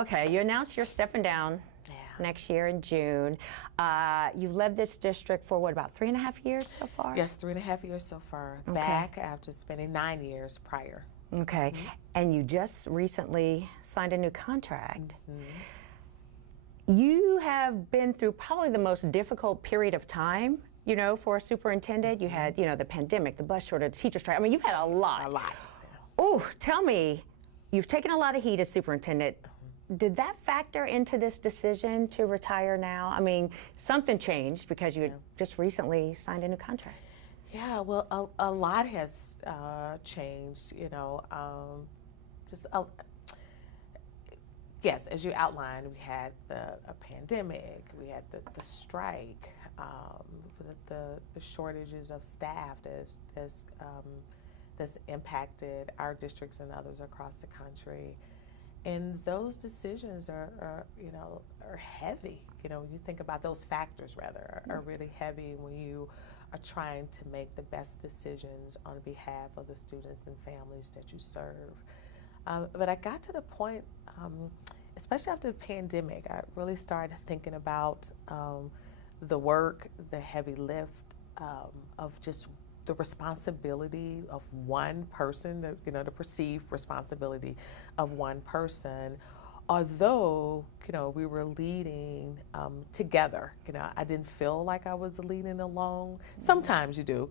okay, you announced you're stepping down next year in June. You've led this district for what, about 3.5 years so far? Yes, 3.5 years so far. Okay. Back after spending 9 years prior. Okay, and you just recently signed a new contract. You have been through probably the most difficult period of time, you know, for a superintendent. You had, you know, the pandemic, the bus shortage, teacher strike. I mean, you've had a lot. A lot. Oh, tell me, you've taken a lot of heat as superintendent. Did that factor into this decision to retire now? I mean, something changed because you had just recently signed a new contract. Yeah, well, a lot has changed, you know. Yes, as you outlined, we had a pandemic, we had the strike, the shortages of staff that's impacted our districts and others across the country. And those decisions are heavy. You know, when you think about those factors, rather, are really heavy when you are trying to make the best decisions on behalf of the students and families that you serve. But I got to the point, especially after the pandemic, I really started thinking about the work, the heavy lift of just the responsibility of one person, the perceived responsibility of one person. Although, we were leading together, I didn't feel like I was leading alone. Sometimes you do,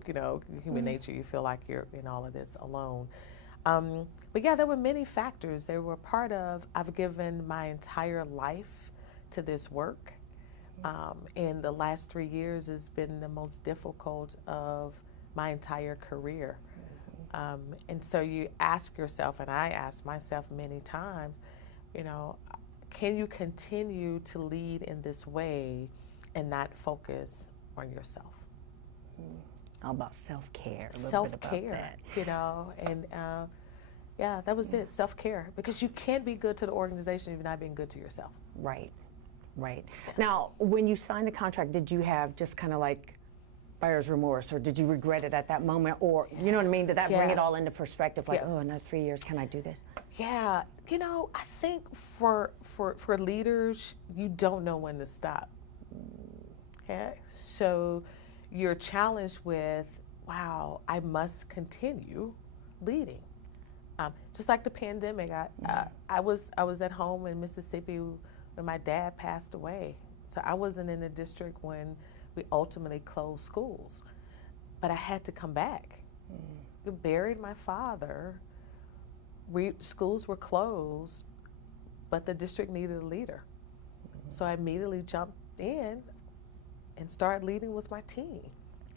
human nature, you feel like you're in all of this alone. But yeah, there were many factors. They were part of, I've given my entire life to this work. And the last 3 years has been the most difficult of my entire career. And so you ask yourself, and I ask myself many times, can you continue to lead in this way and not focus on yourself? All about self-care. Self-care, and yeah, that was it, self-care. Because you can't be good to the organization if you're not being good to yourself. Right, right. Yeah. Now, when you signed the contract, did you have just kind of like buyer's remorse, or did you regret it at that moment? Or, you know what I mean? Did that bring it all into perspective? Like, oh, another 3 years, can I do this? Yeah, I think for leaders, you don't know when to stop. Okay, so you're challenged with, wow, I must continue leading. Just like the pandemic, I was at home in Mississippi when my dad passed away. So I wasn't in the district when we ultimately closed schools, but I had to come back. We buried my father. Schools were closed, but the district needed a leader. So I immediately jumped in and started leading with my team.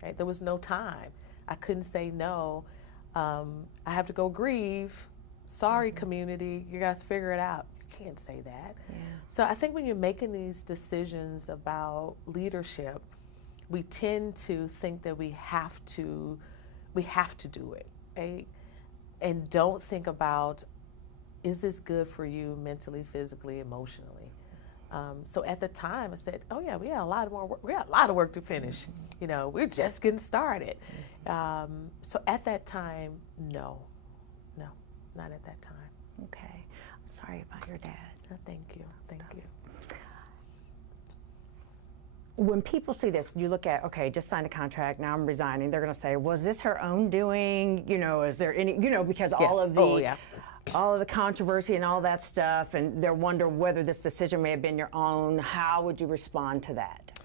Right? There was no time. I couldn't say no. I have to go grieve. Sorry, community, you guys figure it out. You can't say that. Yeah. So I think when you're making these decisions about leadership, we tend to think that we have to do it, right? And don't think about, is this good for you mentally, physically, emotionally? So at the time I said, oh yeah, we got a lot of work. We got a lot of work to finish. We're just getting started. So at that time, no, not at that time. Okay, sorry about your dad. No, thank you. When people see this, you look at, okay, just signed a contract, now I'm resigning, they're going to say, was this her own doing? Is there any, because all of the all of the controversy and all that stuff, and they wonder whether this decision may have been your own. How would you respond to that?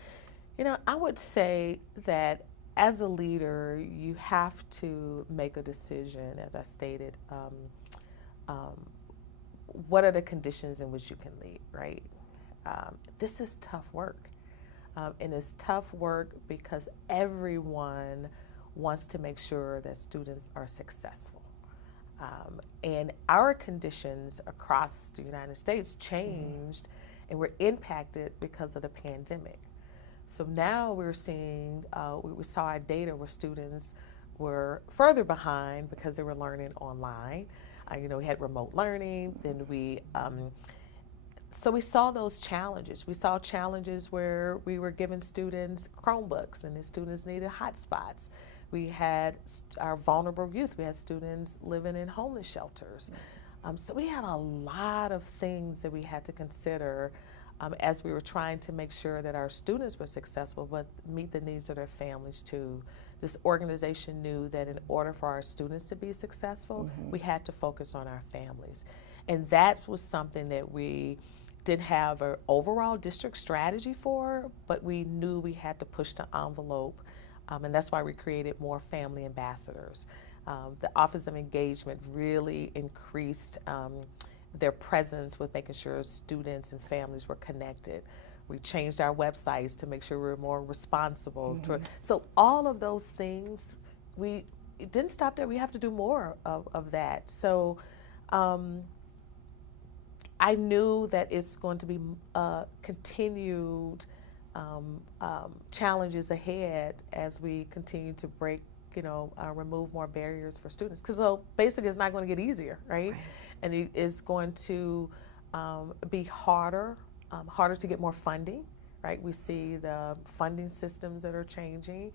I would say that as a leader, you have to make a decision, as I stated. What are the conditions in which you can lead, right? This is tough work. And it's tough work because everyone wants to make sure that students are successful. And our conditions across the United States changed and were impacted because of the pandemic. So now we're seeing, we saw our data where students were further behind because they were learning online. We had remote learning, then so we saw those challenges. We saw challenges where we were giving students Chromebooks and the students needed hotspots. We had our vulnerable youth. We had students living in homeless shelters. So we had a lot of things that we had to consider as we were trying to make sure that our students were successful, but meet the needs of their families too. This organization knew that in order for our students to be successful, we had to focus on our families. And that was something that we didn't have an overall district strategy for, but we knew we had to push the envelope, and that's why we created more family ambassadors. The Office of Engagement really increased their presence with making sure students and families were connected. We changed our websites to make sure we were more responsible. So all of those things, it didn't stop there. We have to do more of that. So I knew that it's going to be continued challenges ahead as we continue to remove more barriers for students. Because basically it's not going to get easier, right? And it is going to be harder to get more funding, right? We see the funding systems that are changing.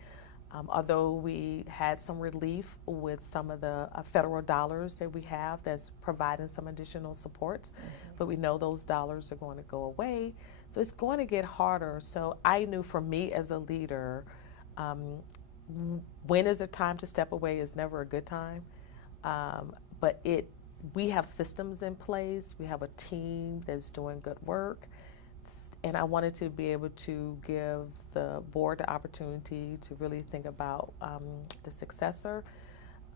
Although we had some relief with some of the federal dollars that we have that's providing some additional supports, but we know those dollars are going to go away. So it's going to get harder. So I knew for me as a leader, when is a time to step away is never a good time. But we have systems in place. We have a team that's doing good work. And I wanted to be able to give the board the opportunity to really think about the successor.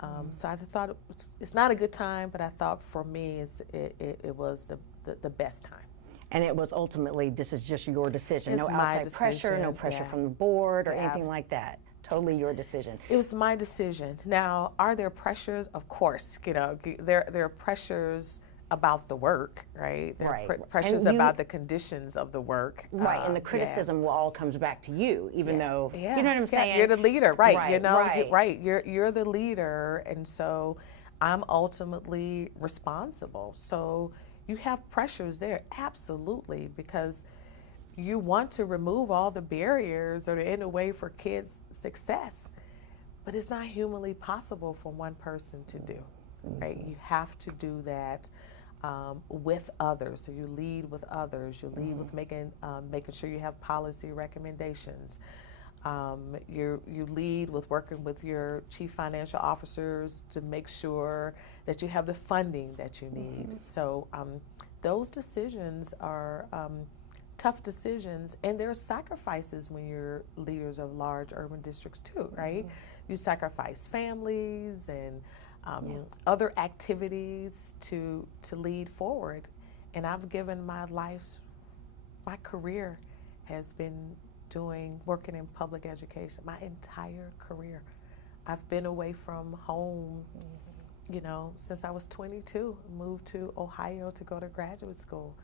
So I thought it's not a good time, but I thought for me it was the best time. And it was ultimately, this is just your decision. It's no outside pressure, no pressure from the board or anything like that. Totally your decision. It was my decision. Now, are there pressures? Of course, there are pressures about the work, right? There are pressures about the conditions of the work. Right, and the criticism all comes back to you, even though, you know what I'm saying? You're the leader, right? You're the leader, and so I'm ultimately responsible. So you have pressures there, absolutely, because you want to remove all the barriers or in a way for kids' success, but it's not humanly possible for one person to do, right? You have to do that with others. So you lead with others. You lead with making sure you have policy recommendations. You lead with working with your chief financial officers to make sure that you have the funding that you need. So those decisions are tough decisions, and there are sacrifices when you're leaders of large urban districts too, right? You sacrifice families and other activities to lead forward. And I've given my career has been working in public education, my entire career. I've been away from home, since I was 22, moved to Ohio to go to graduate school.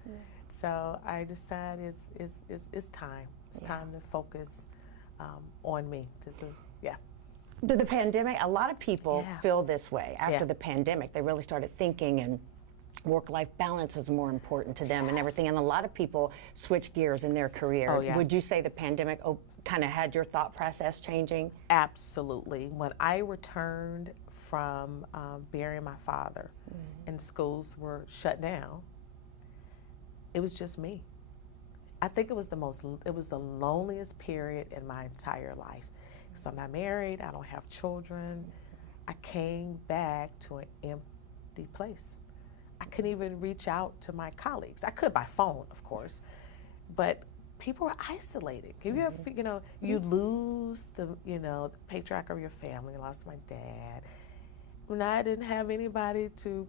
So I decided it's time. It's time to focus on me. The pandemic, a lot of people feel this way. After the pandemic, they really started thinking, and work-life balance is more important to them and everything. And a lot of people switch gears in their career. Would you say the pandemic kind of had your thought process changing? Absolutely. When I returned from burying my father and schools were shut down, it was just me. I think it was the loneliest period in my entire life. Because I'm not married, I don't have children. I came back to an empty place. I couldn't even reach out to my colleagues. I could by phone, of course, but people were isolated. You ever, you lose the patriarch of your family. I lost my dad. When I didn't have anybody to,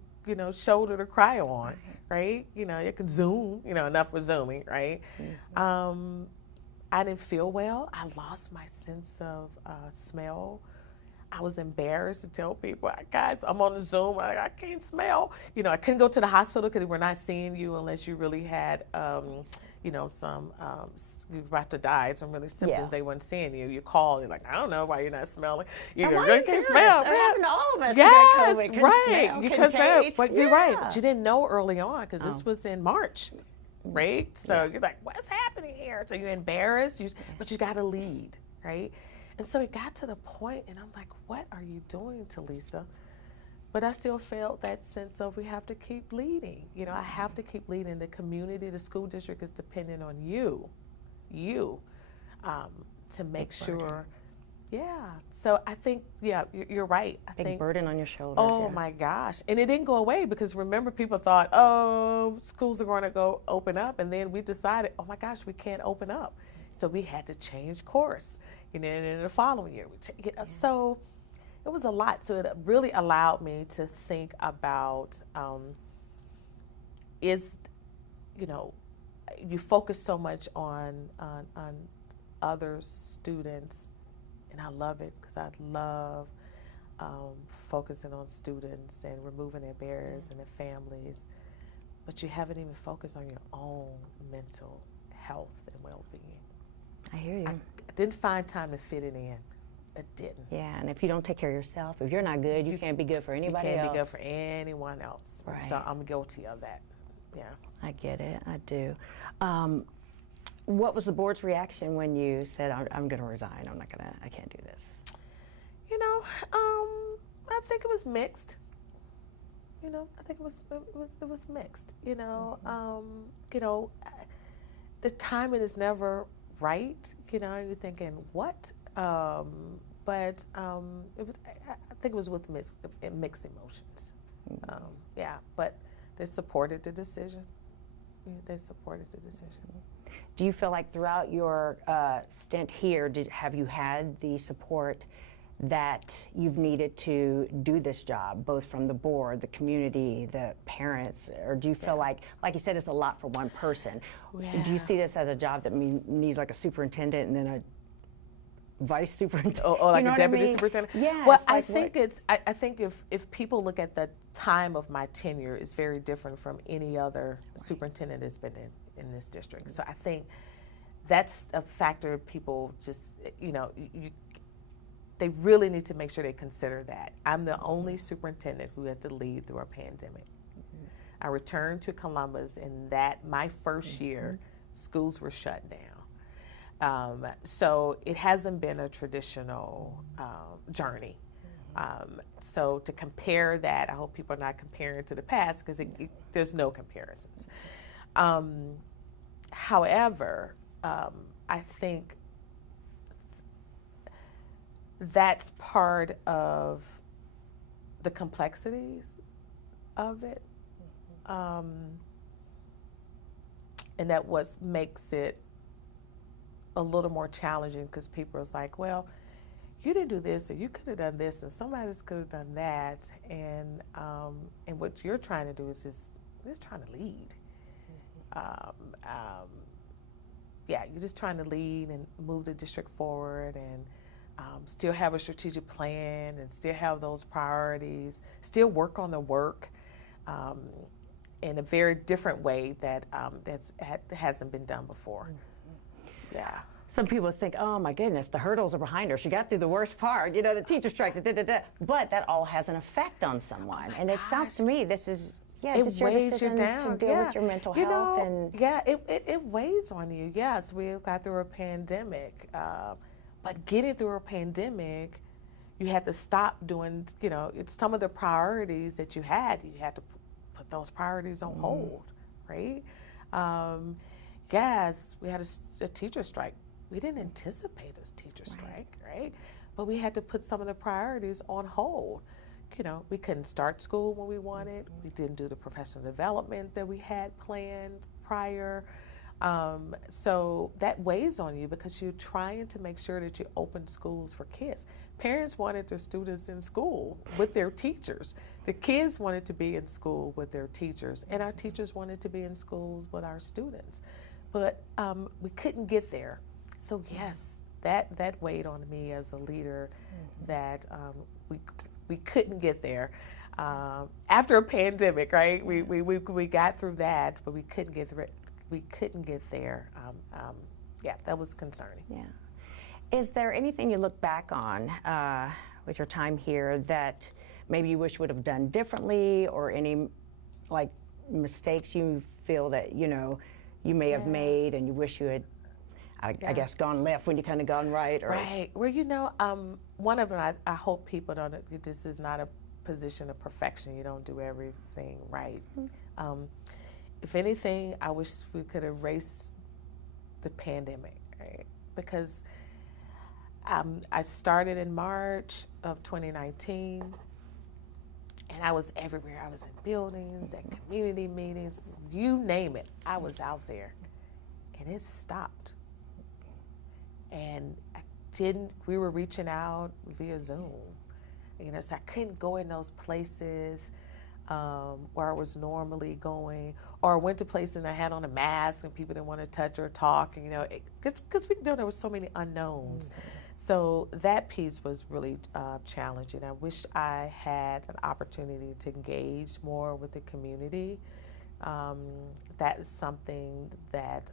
shoulder to cry on, right? You can Zoom, enough with Zooming, right? I didn't feel well. I lost my sense of smell. I was embarrassed to tell people, guys, I'm on the Zoom, I can't smell. I couldn't go to the hospital because we're not seeing you unless you really had, some, you're about to die, some really symptoms, they weren't seeing you. You call, you're like, I don't know why you're not smelling. You really can't smell. It happened to all of us. Yes, COVID. right. Smell, You're right, but you didn't know early on because this was in March. Right? So you're like, what's happening here? So you're embarrassed, but you got to lead, right? And so it got to the point, and I'm like, what are you doing, Talisa? But I still felt that sense of we have to keep leading. You know, I have to keep leading. The community, the school district is dependent on you, to make sure. Yeah. So I think, yeah, you're right. Big burden on your shoulders. Oh my gosh. And it didn't go away because remember, people thought, oh, schools are going to go open up. And then we decided, oh my gosh, we can't open up. So we had to change course. And then in the following year, so it was a lot. So it really allowed me to think about, you focus so much on other students. And I love it because I love focusing on students and removing their barriers and their families. But you haven't even focused on your own mental health and well-being. I hear you. I didn't find time to fit it in. I didn't. Yeah, and if you don't take care of yourself, if you're not good, you can't be good for anybody else. You can't be good for anyone else. Right. So I'm guilty of that. Yeah. I get it. I do. What was the board's reaction when you said, I'm going to resign, I can't do this? You know, I think it was mixed. You know, I think it was mixed. You know, the timing is never right. You know, you're thinking, what? But I think it was with mixed emotions. Yeah, but they supported the decision. They supported the decision. Do you feel like throughout your stint here, have you had the support that you've needed to do this job, both from the board, the community, the parents, or do you feel like you said, it's a lot for one person? Yeah. Do you see this as a job that needs like a superintendent and then a vice superintendent? Or like a deputy superintendent? Yeah. Well, I think if people look at the time of my tenure, it's very different from any other superintendent that's been in this district. So I think that's a factor people just, they really need to make sure they consider that. I'm the only superintendent who had to lead through a pandemic. I returned to Columbus, and my first year, schools were shut down. So it hasn't been a traditional journey. So to compare that, I hope people are not comparing to the past because there's no comparisons. However, I think that's part of the complexities of it. And that what makes it a little more challenging because people are like, well, you didn't do this, or you could have done this, and somebody else could have done that. And what you're trying to do is just trying to lead. Yeah, you're just trying to lead and move the district forward and still have a strategic plan and still have those priorities, still work on the work in a very different way that hasn't been done before. Yeah. Some people think, oh my goodness, the hurdles are behind her. She got through the worst part, the teacher strike, but that all has an effect on someone. And it sounds to me, this is, just your decision to deal with your mental health. It weighs on you. Yes, we got through a pandemic. But getting through a pandemic, you had to stop doing, some of the priorities that you had to put those priorities on hold, right? Yes, we had a teacher strike. We didn't anticipate a teacher strike, right? But we had to put some of the priorities on hold. We couldn't start school when we wanted. We didn't do the professional development that we had planned prior. So that weighs on you because you're trying to make sure that you open schools for kids. Parents wanted their students in school with their teachers. The kids wanted to be in school with their teachers, and our teachers wanted to be in schools with our students. But we couldn't get there. So yes, that weighed on me as a leader, that we couldn't get there. After a pandemic, right? We got through that, but we couldn't get through it. We couldn't get there. Yeah, that was concerning. Yeah. Is there anything you look back on with your time here that maybe you wish would have done differently, or any mistakes you feel that you may have made and you wish you had, I guess, gone left when you kind of gone right? Or... Right. Well, one of them, I hope people don't, this is not a position of perfection. You don't do everything right. If anything, I wish we could erase the pandemic, right? Because I started in March of 2019, and I was everywhere. I was in buildings, at community meetings, you name it, I was out there. And it stopped. And we were reaching out via Zoom. You know, so I couldn't go in those places where I was normally going, or I went to places and I had on a mask and people didn't want to touch or talk, and, you know, because we know there were so many unknowns. So that piece was really challenging. I wish I had an opportunity to engage more with the community. That is something that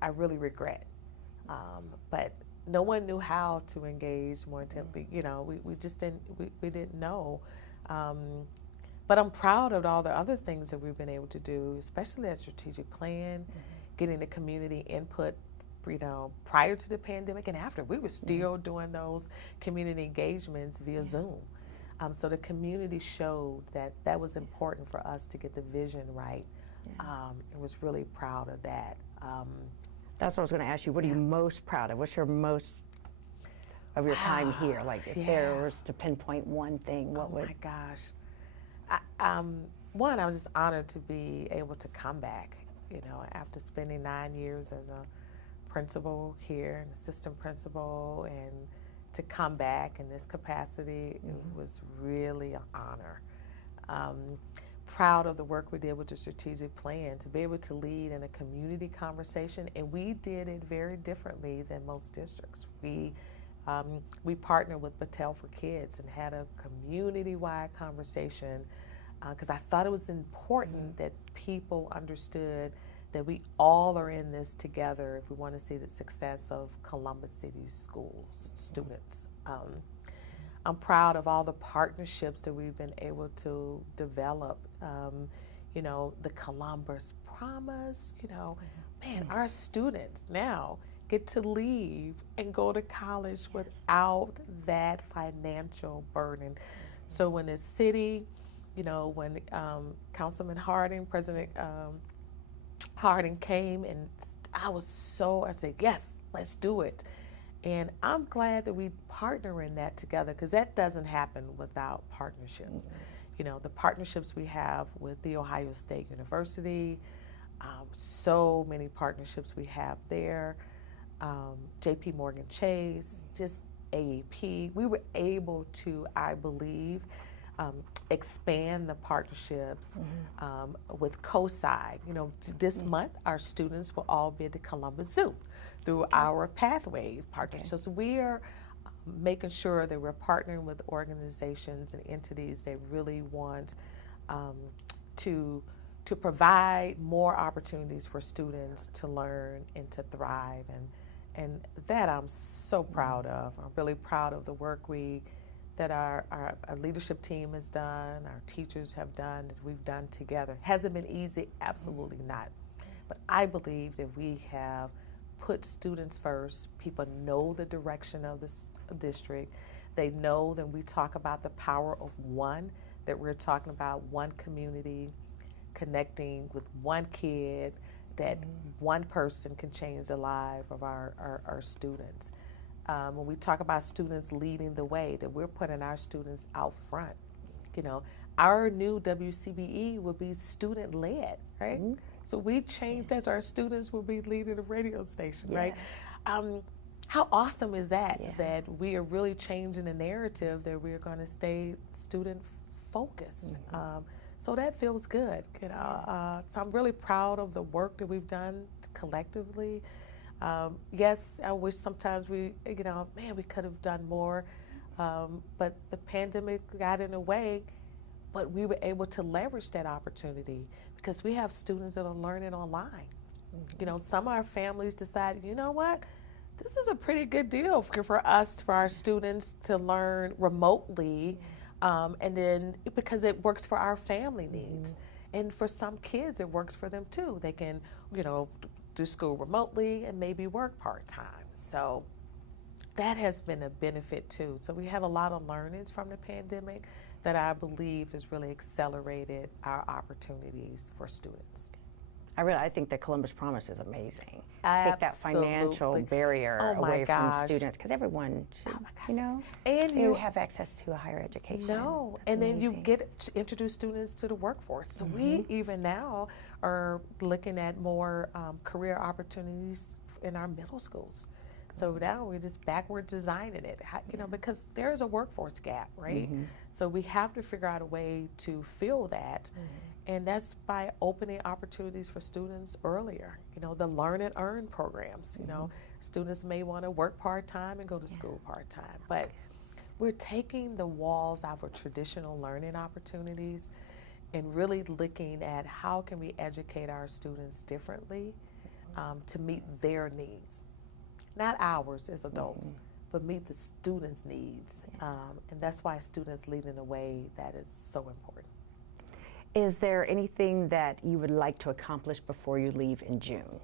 I really regret. But no one knew how to engage more intently. You know, we just didn't, we didn't know. But I'm proud of all the other things that we've been able to do, especially that strategic plan, getting the community input, you know, prior to the pandemic and after. We were still doing those community engagements via Zoom. So the community showed that that was important for us to get the vision right. And was really proud of that. That's what I was going to ask you. What are you most proud of? What's your most of your time here? Like, if there was to pinpoint one thing, what would? Oh my gosh. One, I was just honored to be able to come back, you know, after spending 9 years as a principal here, an assistant principal, and to come back in this capacity, it was really an honor. Proud of the work we did with the strategic plan, to be able to lead in a community conversation, and we did it very differently than most districts. We partnered with Battelle for Kids and had a community-wide conversation because I thought it was important that people understood that we all are in this together if we want to see the success of Columbus City schools, students. I'm proud of all the partnerships that we've been able to develop. You know, the Columbus Promise, you know, man, our students now get to leave and go to college without that financial burden. So when the city, you know, when Councilman Harding, President Harding came, and I said, yes, let's do it. And I'm glad that we partner in that together, because that doesn't happen without partnerships. You know, the partnerships we have with The Ohio State University, so many partnerships we have there, JP Morgan Chase, just AEP. We were able to, I believe, expand the partnerships with COSI. You know, this month our students will all be at the Columbus Zoo through our Pathway partnership. So we are making sure that we're partnering with organizations and entities that really want to provide more opportunities for students to learn and to thrive, and that I'm so proud of. I'm really proud of the work that our leadership team has done, our teachers have done, that we've done together. Has it been easy? Absolutely not. But I believe that we have put students first. People know the direction of this district. They know that we talk about the power of one, that we're talking about one community connecting with one kid, that one person can change the life of our students. When we talk about students leading the way, that we're putting our students out front. You know, our new WCBE will be student-led, right? So we changed as our students will be leading the radio station, right? How awesome is that, that we are really changing the narrative, that we're going to stay student-focused. So that feels good, you know. So I'm really proud of the work that we've done collectively. Yes, I wish sometimes we, you know, man, we could have done more, but the pandemic got in the way, but we were able to leverage that opportunity because we have students that are learning online. You know, some of our families decided, you know what, this is a pretty good deal for us, for our students to learn remotely, and then because it works for our family needs. And for some kids, it works for them too. They can, you know, do school remotely and maybe work part-time. So that has been a benefit too. So we have a lot of learnings from the pandemic that I believe has really accelerated our opportunities for students. I think the Columbus Promise is amazing. Absolutely. Take that financial barrier away from students, because everyone should, you know, and you have access to a higher education. No, That's and amazing. then you get to introduce students to the workforce. So we even now are looking at more career opportunities in our middle schools. So now we're just backward designing it, you know, because there's a workforce gap, right? So we have to figure out a way to fill that. And that's by opening opportunities for students earlier. You know, the learn and earn programs, you know, students may want to work part-time and go to school part-time, but we're taking the walls out of traditional learning opportunities and really looking at how can we educate our students differently to meet their needs. Not ours as adults, but meet the students' needs. And that's why students leading the way, that is so important. Is there anything that you would like to accomplish before you leave in June?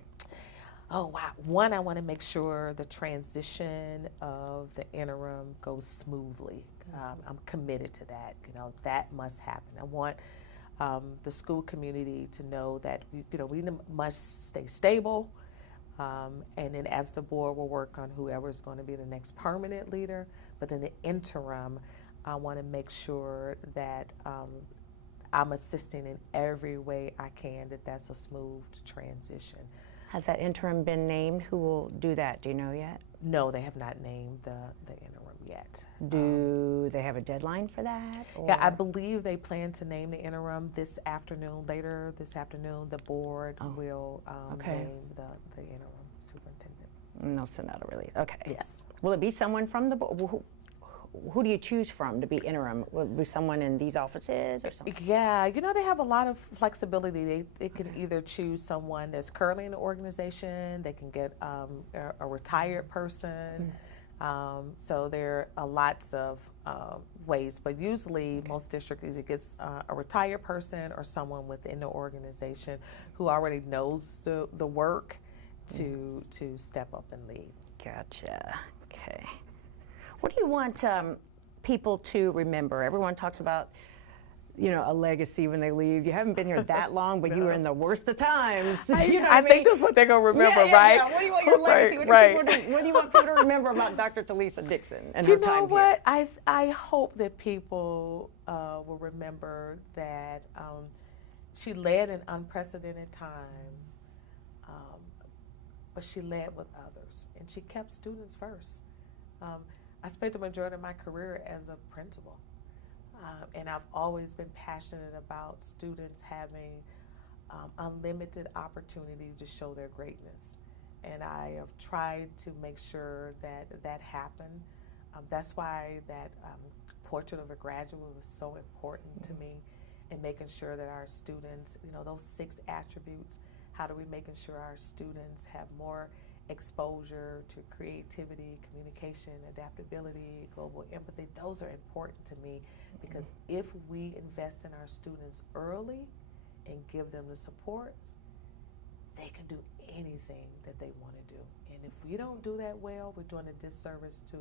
Oh, wow. One, I want to make sure the transition of the interim goes smoothly. I'm committed to that. You know, that must happen. I want the school community to know that we must stay stable. And then as the board will work on whoever is going to be the next permanent leader, but in the interim, I want to make sure that I'm assisting in every way I can, that's a smooth transition. Has that interim been named? Who will do that? Do you know yet? No, they have not named the interim yet. Do they have a deadline for that? Or? Yeah, I believe they plan to name the interim this afternoon. Later this afternoon, the board will name the interim superintendent. And they'll send out a release. Okay. Yes. Will it be someone from the board? Who do you choose from to be interim? Will it be someone in these offices or something? Yeah, you know, they have a lot of flexibility. They can either choose someone that's currently in the organization, they can get a retired person. So there are lots of ways, but usually most districts either gets a retired person or someone within the organization who already knows the work to step up and lead. Gotcha. Okay. What do you want people to remember? Everyone talks about, you know, a legacy when they leave. You haven't been here that long, but you were in the worst of times. You know I think that's what they're going to remember, right? Yeah. What do you want your legacy? What do you want people to remember about Dr. Talisa Dixon and her time here? You know what? I hope that people will remember that she led in unprecedented times, but she led with others, and she kept students first. I spent the majority of my career as a principal, and I've always been passionate about students having unlimited opportunity to show their greatness, and I have tried to make sure that happened. That's why that portrait of a graduate was so important to me, and making sure that our students, you know, those 6 attributes, how do we making sure our students have more exposure to creativity, communication, adaptability, global empathy. Those are important to me because if we invest in our students early and give them the support, they can do anything that they want to do. And if we don't do that well, we're doing a disservice to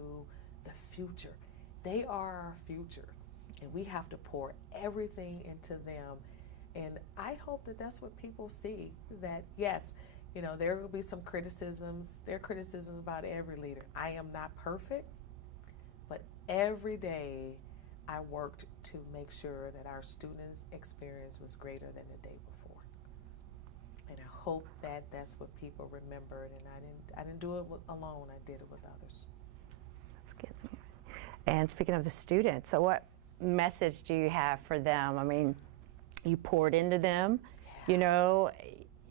the future. They are our future, and we have to pour everything into them. And I hope that that's what people see, that yes, you know, there will be some criticisms. There are criticisms about every leader. I am not perfect, but every day I worked to make sure that our students' experience was greater than the day before. And I hope that that's what people remembered. And I didn't do it alone. I did it with others. That's good. And speaking of the students, so what message do you have for them? I mean, you poured into them, you know.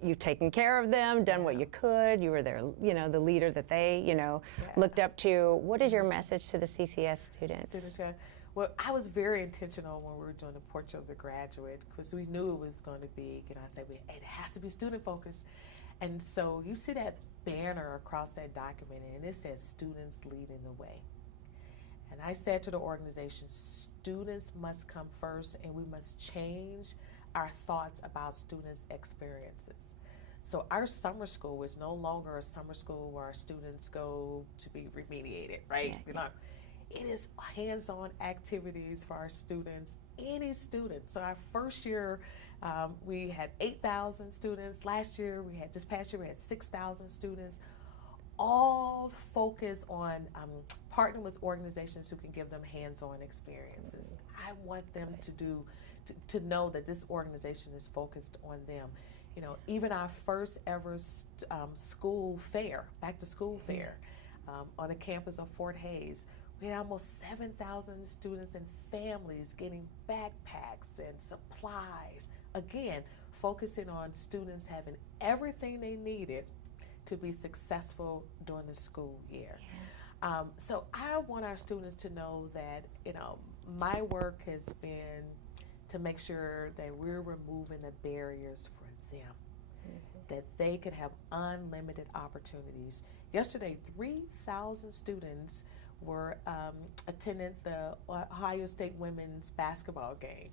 You've taken care of them, done what you could. You were their, you know, the leader that they, you know, looked up to. What is your message to the CCS students? Well, I was very intentional when we were doing the portrait of the graduate because we knew it was going to be, you know, I said, it has to be student focused. And so you see that banner across that document, and it says students leading the way. And I said to the organization, students must come first, and we must change our thoughts about students' experiences. So our summer school is no longer a summer school where our students go to be remediated, right? You know, it is hands-on activities for our students, any student. So our first year, we had 8,000 students. This past year, we had 6,000 students, all focused on partnering with organizations who can give them hands-on experiences. I want them to know that this organization is focused on them. You know, even our first ever school fair, back to school fair, on the campus of Fort Hays, we had almost 7,000 students and families getting backpacks and supplies. Again, focusing on students having everything they needed to be successful during the school year. So I want our students to know that, you know, my work has been to make sure that we're removing the barriers for them, that they could have unlimited opportunities. Yesterday, 3,000 students were attending the Ohio State women's basketball game.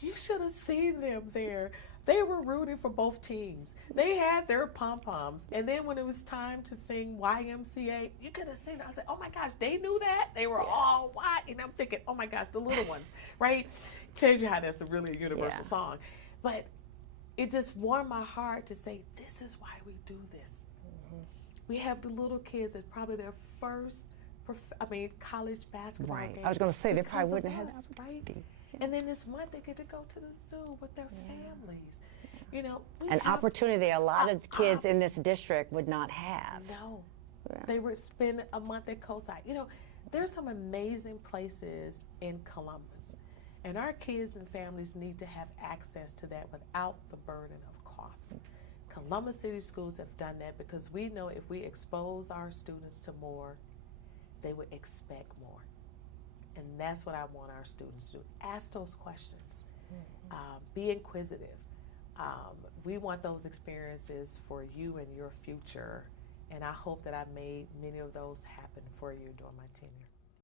You should have seen them there. They were rooting for both teams. They had their pom-poms. And then when it was time to sing YMCA, you could have seen it. I said, oh my gosh, they knew that? They were all white. And I'm thinking, oh my gosh, the little ones, right? Tells you how that's really a universal song. But it just warmed my heart to say, this is why we do this. We have the little kids that's probably their first, college basketball game. I was going to say, they probably wouldn't have had that. Right? And then this month they get to go to the zoo with their families. You know, an opportunity a lot of kids in this district would not have. No, they would spend a month at Cosi. You know, there's some amazing places in Columbus, and our kids and families need to have access to that without the burden of cost. Columbus City Schools have done that because we know if we expose our students to more, they would expect more. And that's what I want our students to do. Ask those questions. Be inquisitive. We want those experiences for you and your future. And I hope that I made many of those happen for you during my tenure.